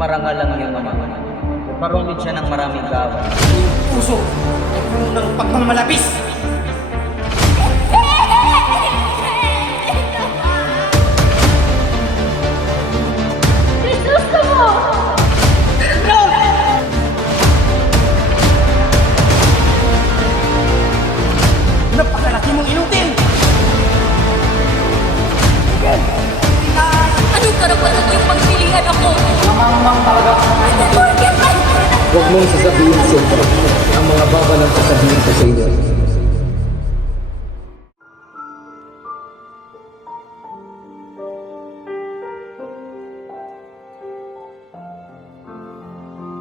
marangal ang iyong ama. Marunod siya ng maraming gawa. Puso ay puno ng pagmamalapis. Gusto mo! Napakalaki mong inutin! Anong karapatan yung pagpilihan ako? Mamang talaga. Huwag mong sasabihin siyempre ang mga baba ng sasabihin ko sa iyo.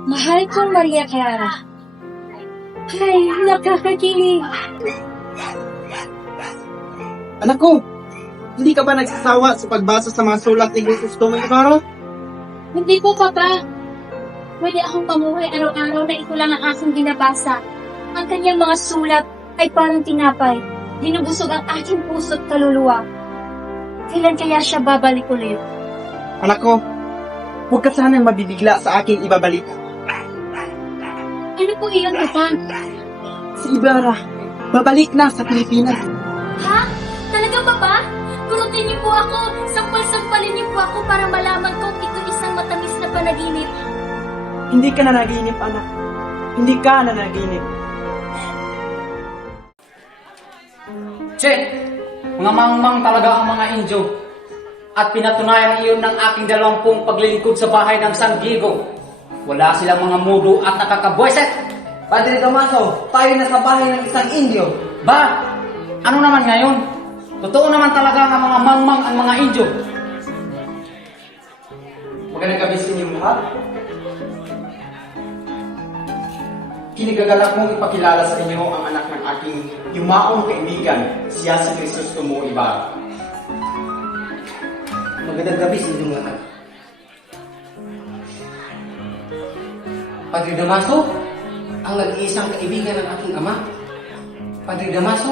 Mahal kong Maria Clara. Ay, nakakakilig. Anak ko, hindi ka ba nagsasawa sa pagbasa sa mga sulat ni Crisostomo Ibarra? Hindi po, Papa. Pwede akong pamuhay araw-araw na ito lang ang aking binabasa. Ang kanyang mga sulat ay parang tinapay. Dinubusog ang aking puso't kaluluwa. Kailan kaya siya babalik ulit? Anak ko, huwag ka sanang mabibigla sa aking ibabalik. Ano po iyon, Papa? Si Ibarra, babalik na sa Pilipinas. Ha? Talaga, Papa? Kurutin niyo po ako. Sampal-sampalin niyo po ako para malaman kong ito isang matamis na panaginip. Hindi ka nanaginip, anak. Hindi ka nanaginip. Che, mga mangmang talaga ang mga Indio. At pinatunayan iyon ng aking 20 paglilingkod sa bahay ng San Diego. Wala silang mga mudo at nakakabweset. Padre Damaso, tayo na sa bahay ng isang Indio. Ba, ano naman ngayon? Totoo naman talaga ang mga mangmang ang mga Indio. Magandang gabi sa inyong lahat. Kinigagalak mong ipakilala sa inyo ang anak ng aking yumaong kaibigan, siya si Crisostomo Ibarra. Magandang gabi sa inyong lahat. Padre Damaso, ang nag-iisang kaibigan ng aking ama. Padre Damaso,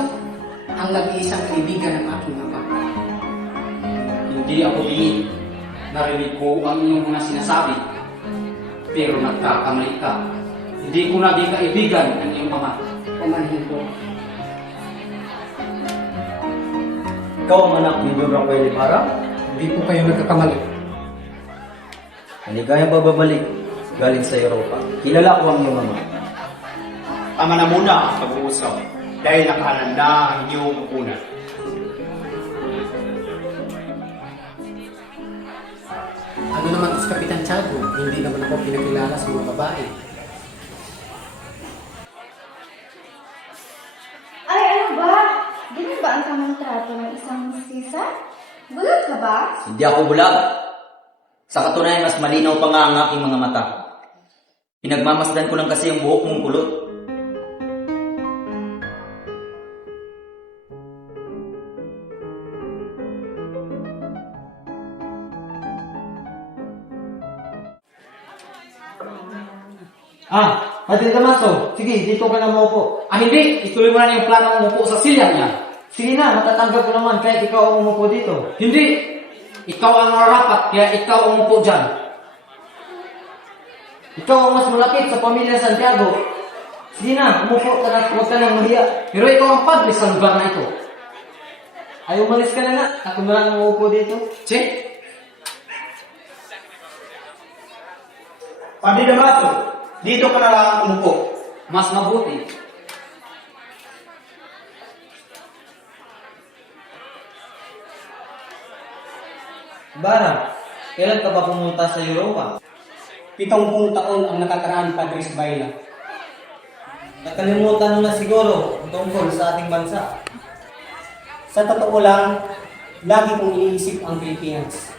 ang nag-iisang kaibigan ng aking ama. Hindi ako bingit. Narinig ko ang iyong mga sinasabi. Pero nagkakamali ka. Hindi ko naging kaibigan ng iyong ama. Pamanahin ko. Ikaw ang anak ni Don Rafael Ibarra? Hindi po kayo nagkakamali. Maligayang pagbabalik galing sa Europa. Kilala ko ang iyong ama. Tama na muna ang pag-uusap dahil nakahanda ang inyong upunan. Ano naman ito si Kapitan Tiago? Hindi naman ako pinakilala sa mga babae. Ay, ano ba? Ganun ba ang tamang trato ng isang mistisa? Bulag ka ba? Hindi ako bulag. Sa katunayan, mas malinaw pa nga ang aking mga mata. Pinagmamasdan ko lang kasi ang buhok mong kulot. Padre Damaso, sige, dito ka na maupo. Hindi! Ituloy mo na yung plano umupo sa silya niya. Sige na, matatanggap ko naman kahit ikaw ang umupo dito. Hindi! Ikaw ang narapat, kaya ikaw ang umupo dyan. Ikaw ang mas malapit sa pamilya Santiago. Sige na, umupo ka na, huwag ka nang mahiya. Pero ikaw ang padre sa lugar na ito. Ay, umalis ka na nga. Ako na lang ang umupo dito. Che? Padre Damaso, dito ka na lang umupo. Mas mabuti. Bara, kailan ka ba pumunta sa Europa? 70 taon ang nakakaraan, Padre Isbaila. Nakalimutan mo na siguro ang tungkol sa ating bansa. Sa totoo lang, lagi kong iniisip ang Pilipinas.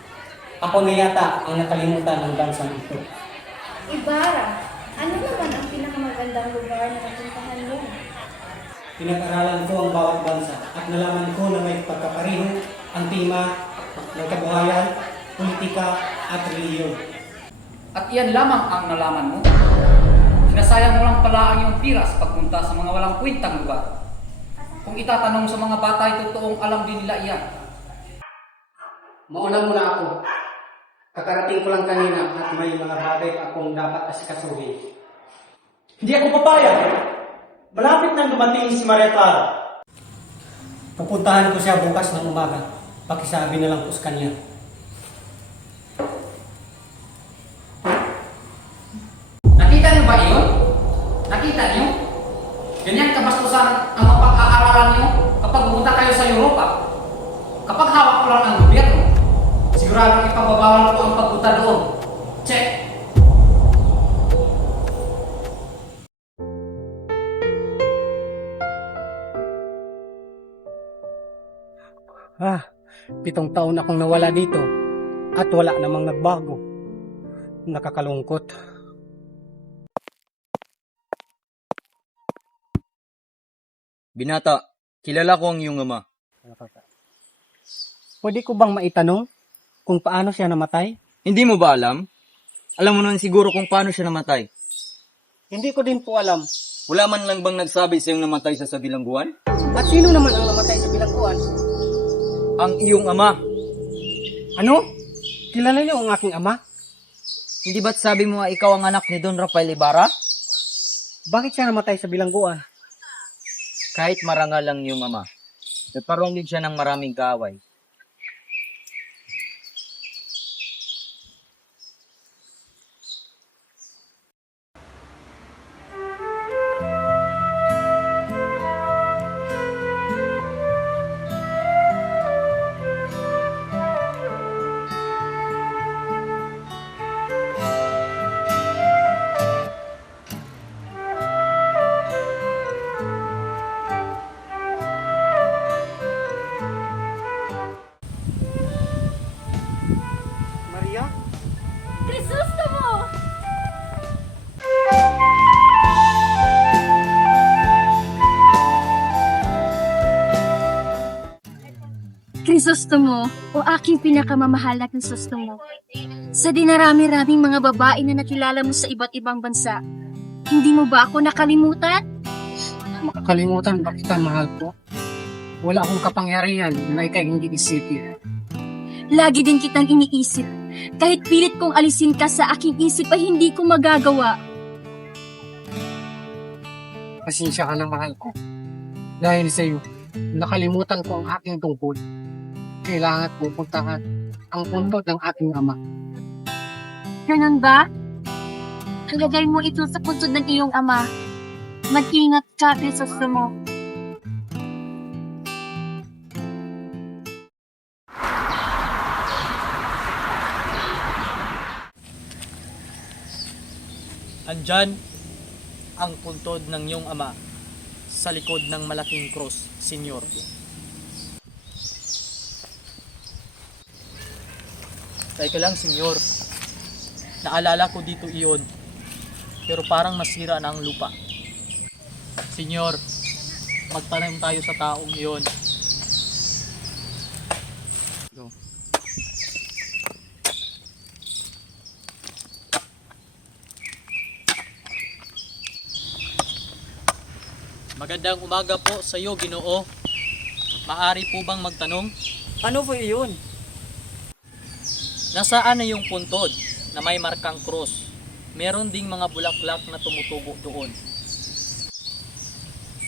Ako na yata ang nakalimutan ng bansang ito. Ibarra, ano naman ang pinakamagandang lugar na napuntahan mo? Pinag-aralan ko ang bawat bansa at nalaman ko na may pagkapareho ang tema ng kabuhayan, politika at reliyon. At iyan lamang ang nalaman mo. Sinasayang mo lang pala ang iyong pira sa pagpunta sa mga walang kwentang lugar. Kung itatanong sa mga bata ay totoong alam din nila iyan. Mauna muna ako. Kakarating ko lang kanina at may mga bagay pa akong dapat asikasuhin. Hindi ako papayag. Malapit nang dumating si Maria Clara. Pupuntahan ko siya bukas ng umaga. Pakisabi na lang po sa kanya. Nakita niyo ba iyon? Nakita niyo? Ganyan kabastusan ang mapag-aaralan niyo kapag pumunta kayo sa Europa. Kapag hawak ko lang ang gobyerno, siguradong ipababawal ko ang pagpunta doon. Check! Ah, 7 taon akong nawala dito at wala namang nagbago. Nakakalungkot. Binata, kilala ko ang iyong ama. Pwede ko bang maitanong kung paano siya namatay? Hindi mo ba alam? Alam mo naman siguro kung paano siya namatay. Hindi ko din po alam. Wala man lang bang nagsabi sa iyong namatay siya sa bilangguan? At sino naman ang namatay sa bilangguan? Ang iyong ama. Ano? Kilala niyo ang aking ama? Hindi ba't sabi mo ikaw ang anak ni Don Rafael Ibarra? Bakit siya namatay sa bilangguan? Kahit marangal lang iyong ama, nagkaroon din siya ng maraming kaaway. Maria? Crisostomo! Crisostomo, o aking pinakamamahal na Crisostomo. Sa dinarami-raming mga babae na nakilala mo sa iba't ibang bansa, hindi mo ba ako nakalimutan? Makakalimutan ba kita, mahal ko? Wala akong kapangyarihan na ikay hindi isipin. Lagi din kitang iniisip. Kahit pilit kong alisin ka sa aking isip ay hindi ko magagawa. Pasensya ka na, mahal ko. Dahil sa iyo, nakalimutan ko ang aking tungkol. Kailangan pupuntahan ang puntod ng aking ama. Ganun ba? Ilagay mo ito sa puntod ng iyong ama. Mag-ingat ka, Crisostomo. Andyan ang puntod ng iyong ama sa likod ng malaking cross, Senyor. Teka lang, Senyor. Naalala ko dito iyon, pero parang masira na ang lupa. Senyor, magtanim tayo sa taong iyon. Magandang umaga po sa iyo, Ginoo. Maari po bang magtanong? Ano po iyon? Nasaan na yung puntod na may markang cross? Meron ding mga bulaklak na tumutubo doon.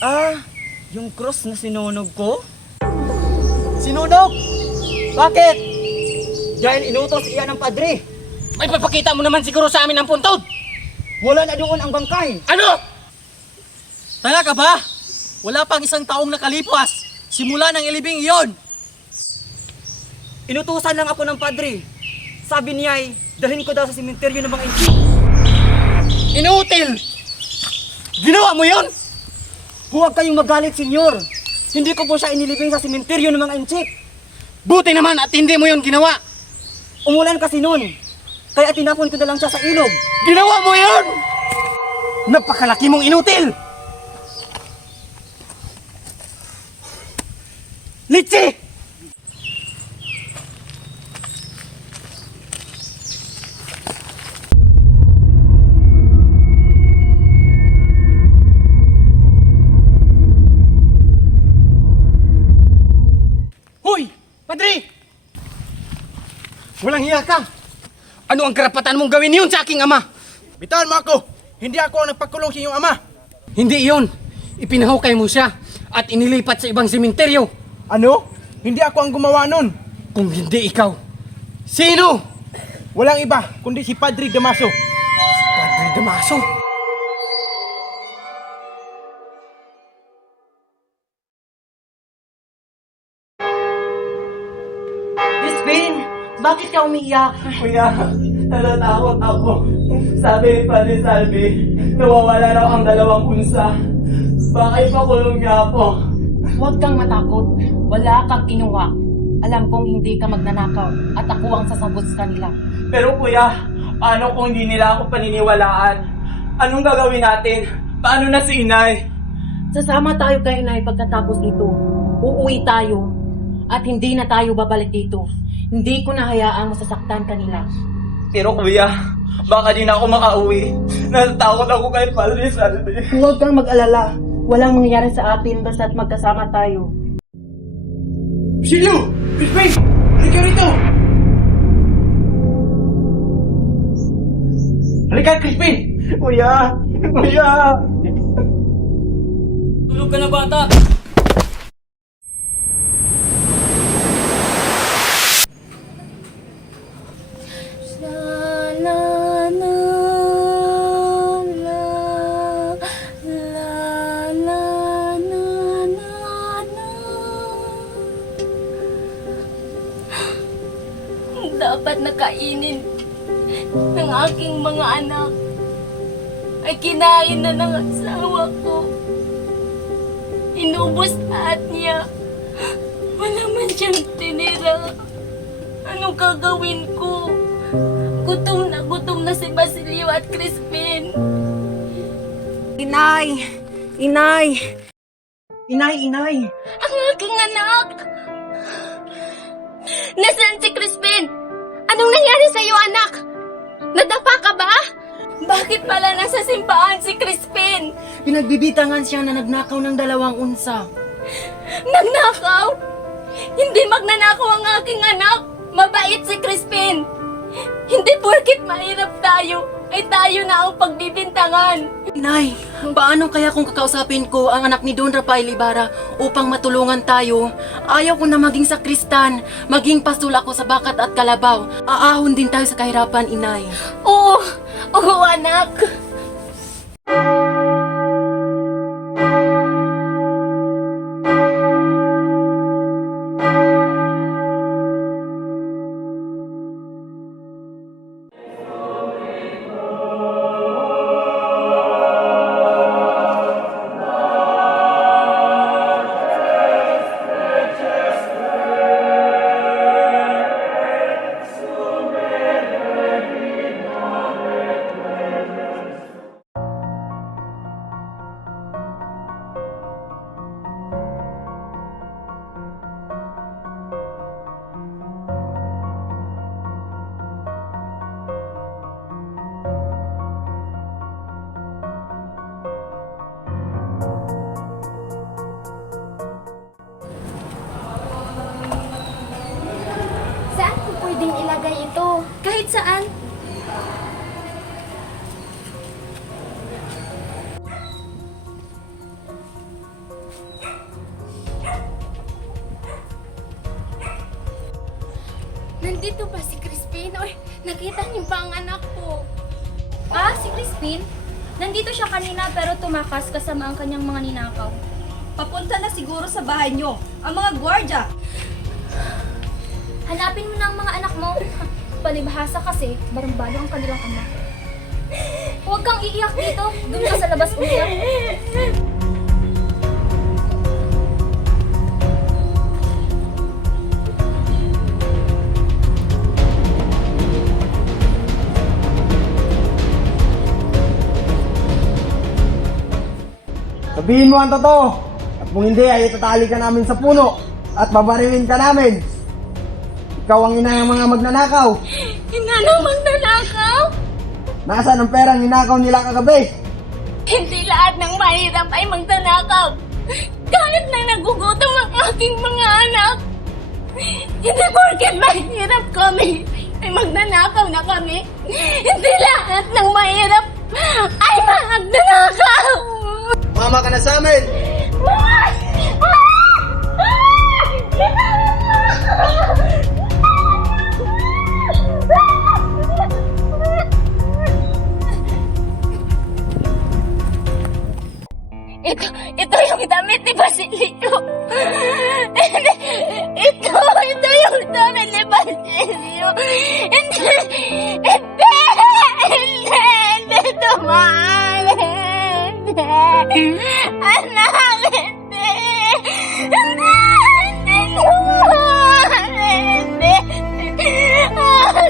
Ah, yung cross na sinunog ko? Sinunog! Bakit? Dahil inutos iyan ng padre. May papakita mo naman siguro sa amin ang puntod! Wala na doon ang bangkay. Ano? Tanga ka ba? Wala pang isang taong nakalipas. Simula ng ilibing iyon. Inutusan lang ako ng padre. Sabi niya ay dalhin ko daw sa simenteryo ng mga inchi. Inutil! Ginawa mo yon? Huwag kayong magalit, senyor. Hindi ko po siya inilibing sa simenteryo ng mga inchik. Buti naman at hindi mo yon ginawa. Umulan kasi noon. Kaya tinapon ko na lang siya sa ilog. Ginawa mo yon! Napakalaki mong inutil! Litsi! Hoy! Padre! Walang hiya ka! Ano ang karapatan mong gawin yun sa aking ama? Bitawan mo ako! Hindi ako ang nagpakulong sa iyong ama! Hindi iyon. Ipinahukay mo siya at inilipat sa ibang sementeryo. Ano? Hindi ako ang gumawa nun! Kung hindi ikaw, sino? Walang iba, kundi si Padre Damaso. Padre Damaso. Crispin, bakit ka umiiyak? Kuya, natatakot ako. Sabi ni Padre Salvi, nawawala raw ang 2 unsa. Baka ipakulong niya ako. Huwag kang matakot. Wala kang kinuha. Alam kong hindi ka magnanakaw at ako ang sasabot sa kanila. Pero kuya, paano kung hindi nila ako paniniwalaan? Anong gagawin natin? Paano na si inay? Sasama tayo kay Inay pagkatapos nito. Uuwi tayo at hindi na tayo babalik dito. Hindi ko na hayaang masasaktan kanila. Pero kuya, baka di na ako makauwi. Natatakot ako kay Padre Salvi. Huwag kang mag-alala. Walang mangyayari sa atin basta't magkasama tayo. Silyo! Crispin! Halika rito! Halika, Crispin! Kuya! Kuya! Tulog ka na, bata! Dapat nakainin ng aking mga anak ay kinain na ng asawa ko. Inubos lahat niya. Wala man siyang tinira. Anong gagawin ko? Gutom na si Basilio at Crispin. Inay! Inay! Inay, inay! Ang aking anak! Nasaan si Crispin? Anong nangyari sa iyo, anak? Nadapa ka ba? Bakit pala nasa simbahan si Crispin? Pinagbibitangan siya na nagnakaw ng 2 unsa. Nagnakaw? Hindi magnanakaw ang aking anak. Mabait si Crispin. Hindi porkit mahirap tayo, ay tayo na ang pagbibintangan. Inay, paano kaya kung kakausapin ko ang anak ni Don Rafael Ibarra upang matulungan tayo? Ayaw ko na maging sakristan, maging pastor ako sa Bakat at Kalabaw. Aahon din tayo sa kahirapan, inay. Oo, anak. Saan ko pwedeng ilagay ito? Kahit saan. Nandito ba si Crispin? Or nakita niyo ba ang anak ko? Ah, si Crispin? Nandito siya kanina pero tumakas kasama ang kanyang mga ninakaw. Papunta na siguro sa bahay nyo, ang mga gwardya. Hanapin mo na ang mga anak mo. Palibhasa kasi, barambalo ang kanilang anak. Huwag kang iiyak dito. Doon ka sa labas umiyak. Sabihin mo ang totoo! At kung hindi ay itatali ka namin sa puno at babarilin ka namin! Ikaw ang ina ng mga magnanakaw! Ina ng magnanakaw? Nasaan ang perang ninakaw nila kagabi? Hindi lahat ng mahirap ay magnanakaw. Kahit na nagugutom ang aking mga anak. Hindi porket mahirap kami, ay magnanakaw na kami. Hindi lahat ng mahirap ay magnanakaw. Mama ka na sa amin! Ito yung damit ni Basilio. Ito yung damit ni Basilio. Hindi, tumaan. Hindi, anak, hindi. Hindi, tumaan. Hindi, anak.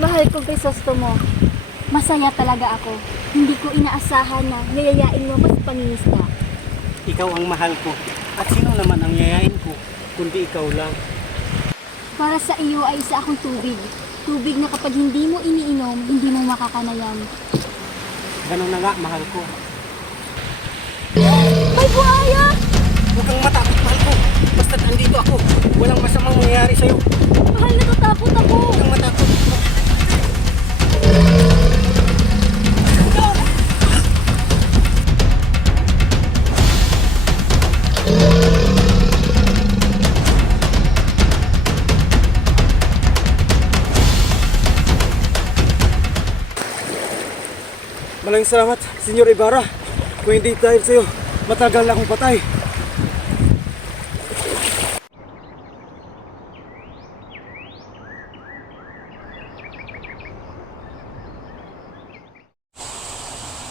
Mahal kong Crisostomo, masaya talaga ako. Hindi ko inaasahan na yayayain mo mas pangingisda. Ikaw ang mahal ko. At sino naman ang yayain ko, kundi ikaw lang. Para sa iyo ay isa akong tubig. Tubig na kapag hindi mo iniinom, hindi mo makakanayan. Ganun na nga, mahal ko. May buhaya! Huwag kang matakot, mahal ko. Basta't andito ako. Walang masamang mangyayari sa'yo. Mahal, natatakot ako! Huwag kang matakot. Maraming salamat, Senyor Ibarra. Kung hindi dahil sa'yo, matagal na akong patay.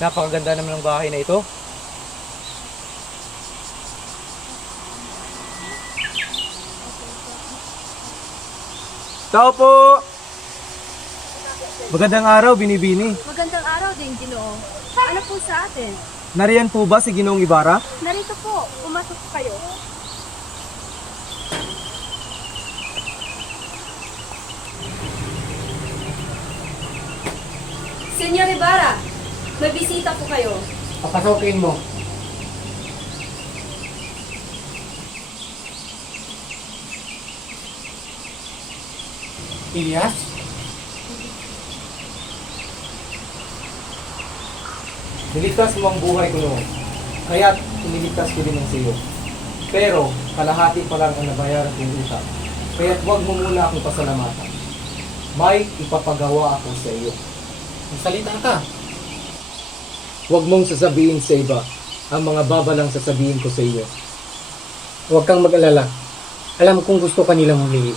Napakaganda naman ng bahay na ito. Tao po! Magandang araw, Binibini. Magandang araw din, Ginoo. Ano po sa atin? Nariyan po ba si Ginoong Ibarra? Narito po, pumasok kayo. Senyor Ibarra, may bisita po kayo. Papasokin mo. Elias? Niligtas mo ang buhay ko noon, kaya't iniligtas ko din ang siyo. Pero kalahati pa lang ang nabayaran kong utang, kaya't huwag mo muna akong pasalamatan. May ipapagawa ako sa iyo. Magsalita ka. Huwag mong sasabihin sa iba ang mga babalang sasabihin ko sa iyo. Huwag kang mag-alala. Alam kong gusto ka nilang hulihin,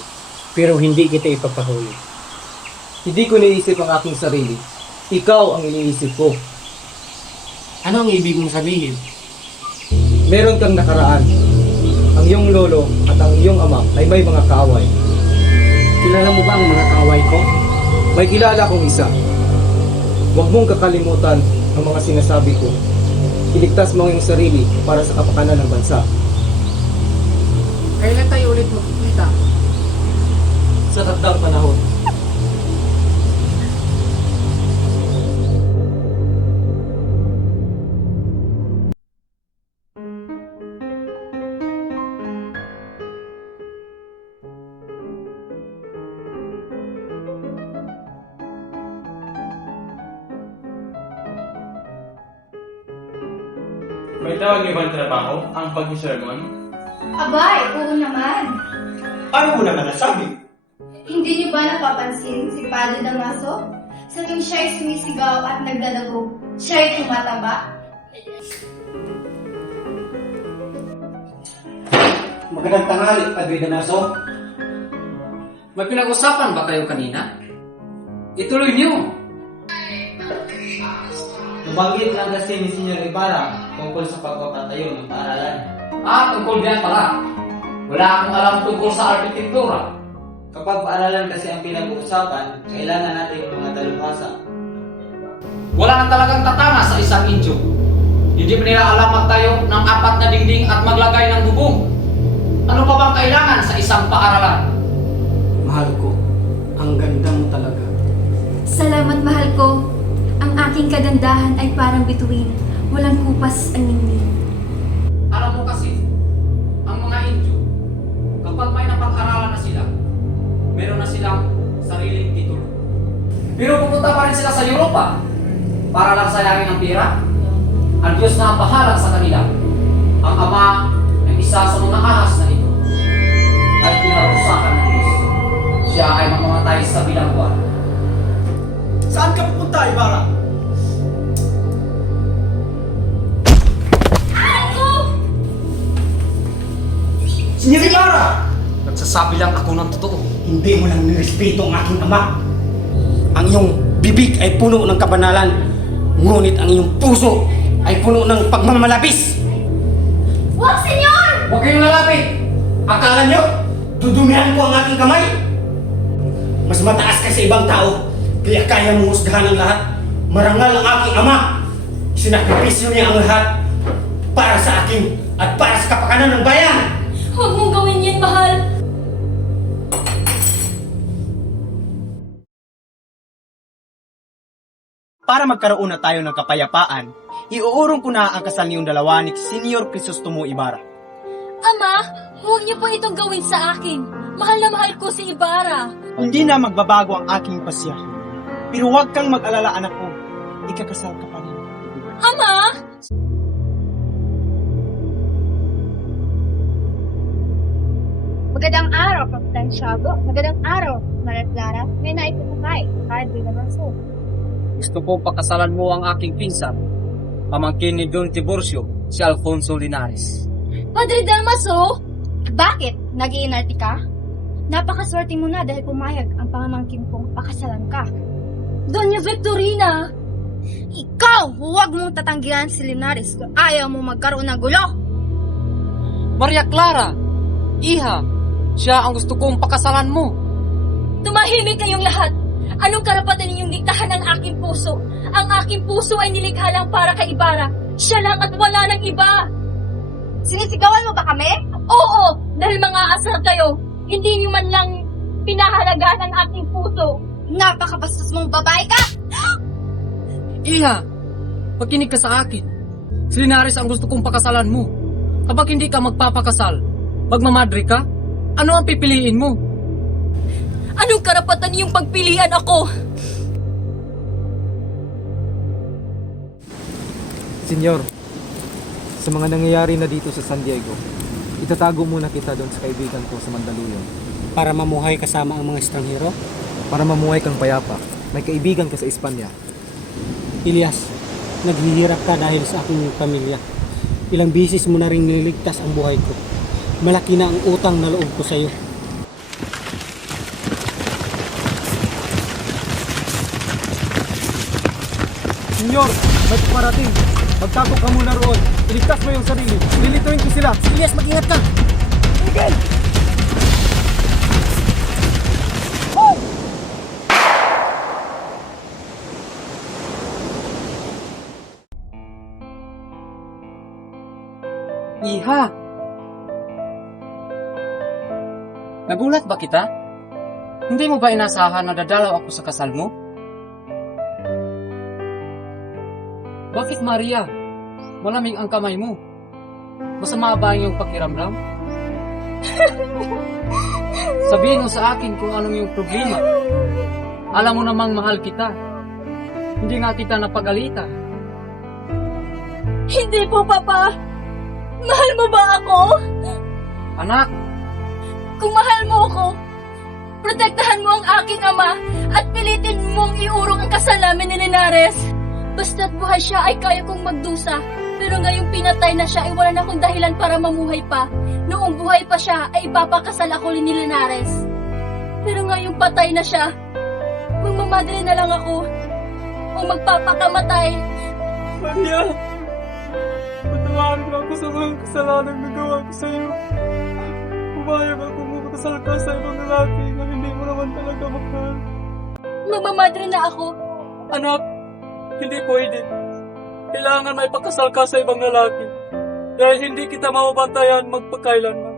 pero hindi kita ipapahuli. Hindi ko iniisip ang aking sarili. Ikaw ang iniisip ko. Ano ang ibig mong sabihin? Meron kang nakaraan. Ang iyong lolo at ang iyong ama ay may mga kaaway. Kilala mo ba ang mga kaaway ko? May kilala kong isa. Huwag mong kakalimutan ang mga sinasabi ko. Iligtas mo ang iyong sarili para sa kapakanan ng bansa. Kailan tayo ulit magkikita? Sa takdang panahon. May tawag niyo bang trabaho ang pag-sermon? Abay, oo naman. Ano mo naman nasabi? Hindi niyo ba napapansin si Padre Damaso? Sa tuwing siya'y sumisigaw at nagdadago, siya'y tumataba. Magandang tanghali, Padre Damaso. May pinag-usapan ba kayo kanina? Ituloy niyo. Nabanggit lang kasi ni Senyor Ibarra tungkol sa pagpapatayo ng paaralan. Tungkol diyan pala. Wala akong alam tungkol sa arkitektura. Kapag paaralan kasi ang pinag-uusapan, kailangan natin yung mga dalubhasa. Wala na talagang tatama sa isang inyo. Hindi pa nila alam magtayo ng 4 na dingding at maglagay ng bubong. Ano pa bang kailangan sa isang paaralan? Mahal ko, ang ganda mo talaga. Salamat, mahal ko. Ang aking kagandahan ay parang bituin. Walang kupas ang ningning. Alam mo kasi, ang mga Indio, kapag may napag-aralan na sila, meron na silang sariling titulo. Pero pupunta pa rin sila sa Europa para lang sayangin ang pera. Ang Diyos na ang bahala sa kanila. Ang Ama ay isa sa mga ahas na ito. Ay pinarusakan ng Diyos. Siya ay mamamatay sa bilangguan. Saan ka pupunta, Ibarra? Senyor Ibarra! Nagsasabi lang ako ng totoo. Hindi mo lang nirespeto ang aking ama. Ang iyong bibig ay puno ng kabanalan, ngunit ang iyong puso ay puno ng pagmamalabis. Wag, senyor! Huwag kayong lalapit! Akala niyo, dudumihan ko ang aking kamay? Mas mataas ka sa ibang tao, kaya kaya mong husgahan ang lahat. Marangal ang aking ama. Sinakripisyo niya ang lahat para sa akin at para sa kapakanan ng bayan. Huwag mong gawin yan, mahal. Para magkaroon na tayo ng kapayapaan, iuurong ko na ang kasal niyong dalawa ni Senyor Crisostomo Ibarra. Ama, huwag niyo po itong gawin sa akin. Mahal na mahal ko si Ibarra. Hindi na magbabago ang aking pasya. Pero huwag kang mag-alala, anak ko. Ikakasal ka pa rin. Ama! Magandang araw, Kapitan Tiago. Magandang araw, Maria Clara. May naipupukay, Padre Damaso. Gusto ko pakasalan mo ang aking pinsan, pamangkin ni Don Tiburcio, si Alfonso Linares. Padre Damaso! Bakit? Nag-iinarti ka? Napakaswerte mo na dahil pumayag ang pamangkin kong pakasalan ka. Doña Victorina! Ikaw, huwag mong tatanggihan si Linares kung ayaw mo magkaroon ng gulo. Maria Clara! Iha! Siya ang gusto kong pakasalan mo. Tumahimik kayong lahat! Anong karapatan ninyong diktahan ng aking puso? Ang aking puso ay nilikha lang para kay Ibarra. Siya lang at wala ng iba! Sinisigawan mo ba kami? Oo! Dahil mga asal kayo, hindi niyo man lang pinahalagaan ang aking puso. Napakabastos mong babae ka! Iha! Pagkinig ka sa akin. Si Linares ang gusto kong pakasalan mo. Kapag hindi ka magpapakasal, magmamadre ka, ano ang pipiliin mo? Anong karapatan niyong pagpilian ako? Senyor, sa mga nangyayari na dito sa San Diego, itatago muna kita doon sa kaibigan ko sa Mandaluyong. Para mamuhay kasama ang mga estranghero? Para mamuhay kang payapa, may kaibigan ka sa Espanya. Ilyas, naghihirap ka dahil sa aking pamilya. Ilang bisis mo na rin niligtas ang buhay ko. Malaki na ang utang na loob ko sa iyo. Senyor, may parating. Magtago ka muna roon. Iligtas mo yung sarili. Lilituin ko sila. Ilyas, mag-ingat ka! Miguel! Iha! Nagulat ba kita? Hindi mo ba inasahan na dadalaw ako sa kasal mo? Bakit, Maria? Malamig ang kamay mo. Masama ba ang iyong pakiramdam? Sabihin mo sa akin kung anong iyong problema. Alam mo namang mahal kita. Hindi nga kita napagalitan. Hindi po, Papa. Mahal mo ba ako? Anak, Kung mahal mo ako, protektahan mo ang aking ama at pilitin mong iurong ang kasal namin ni Linares. Basta't buhay siya ay kaya kong magdusa. Pero ngayong pinatay na siya ay wala na akong dahilan para mamuhay pa. Noong buhay pa siya ay ipapakasal ako ni Linares. Pero ngayong patay na siya, magmamahal magmamadali na lang ako o magpapakamatay. Maria, patawarin mo ako sa mga kasalanan na gawa ko sa iyo. Pumayag ako magkasal ka sa ibang lalaki na hindi mo naman talaga mahal. Magmamadali na ako. Anak, hindi pwede. Kailangan may pagkasal ka sa ibang lalaki. Dahil hindi kita mababantayan magpagkailanman.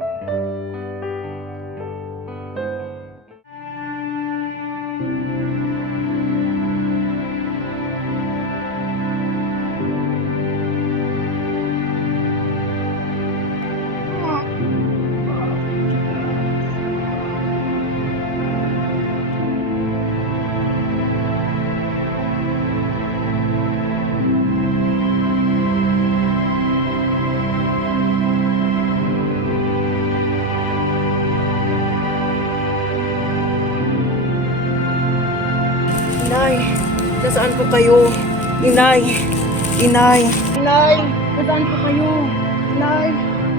Inay, nasaan po kayo? Inay, inay, inay, nasaan po kayo? Inay,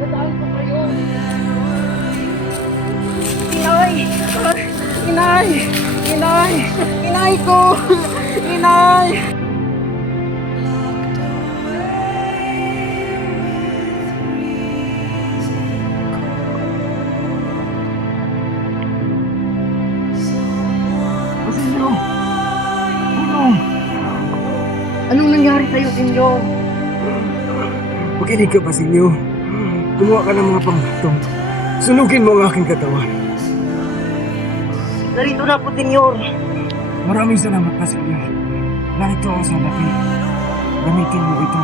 nasaan po kayo? Inay, inay, inay, inay ko, inay. Basilio! Tulong! Anong nangyari sa'yo, Senyor? Makinig ka, Basilio. Kumuha ka ng mga panghatong. Sunugin mo ang aking katawan. Narito na po, Senyor. Maraming salamat, Basilio. Narito ako sa lapi. Gamitin mo ito.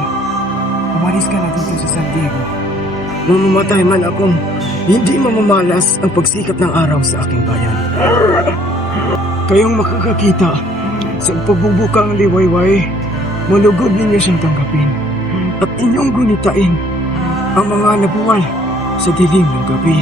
Umalis ka na dito sa San Diego. Nung mamatay man akong, hindi mamamalas ang pagsikat ng araw sa aking bayan. Kayong makakakita sa pagbubukang liwayway, malugod ninyo siyang tanggapin at inyong gunitain ang mga nabuwal sa dilim ng gabi.